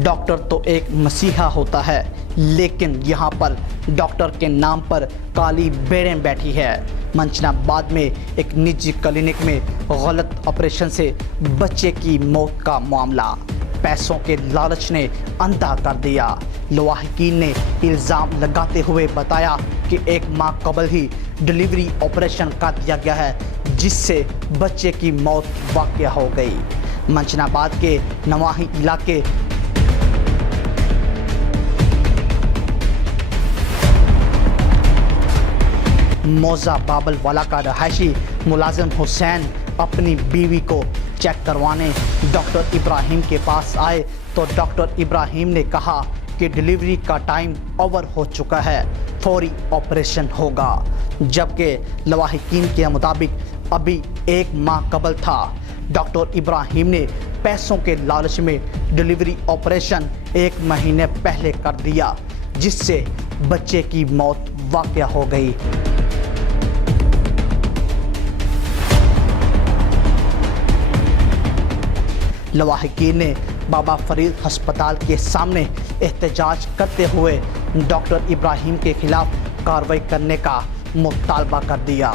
Doctor तो एक मसीहा होता है, लेकिन यहाँ पर डॉक्टर के नाम पर काली बेड़ें बैठी है। मंचनाबाद में एक निजी क्लिनिक में गलत ऑपरेशन से बच्चे की मौत का मामला पैसों के लालच ने अंधा कर दिया। लवाहिकीन ने इल्ज़ाम लगाते हुए बताया कि एक माह कबल ही डिलीवरी ऑपरेशन कर दिया गया है, जिससे बच्चे की मौत वाक़या हो गई। मंचनाबाद के नवाही इलाके मौजा बाबल वाला का रहायशी मुलाजिम हुसैन अपनी बीवी को चेक करवाने डॉक्टर इब्राहिम के पास आए तो डॉक्टर इब्राहिम ने कहा कि डिलीवरी का टाइम ओवर हो चुका है, फौरी ऑपरेशन होगा। जबकि लवाहिकीन के मुताबिक अभी एक माह कबल था। डॉक्टर इब्राहिम ने पैसों के लालच में डिलीवरी ऑपरेशन 1 महीने पहले कर दिया, जिससे बच्चे की मौत वाक़या हो गई। लवाहिकीन ने बाबा फरीद अस्पताल के सामने एहतजाज करते हुए डॉक्टर इब्राहिम के खिलाफ कार्रवाई करने का मुतालबा कर दिया।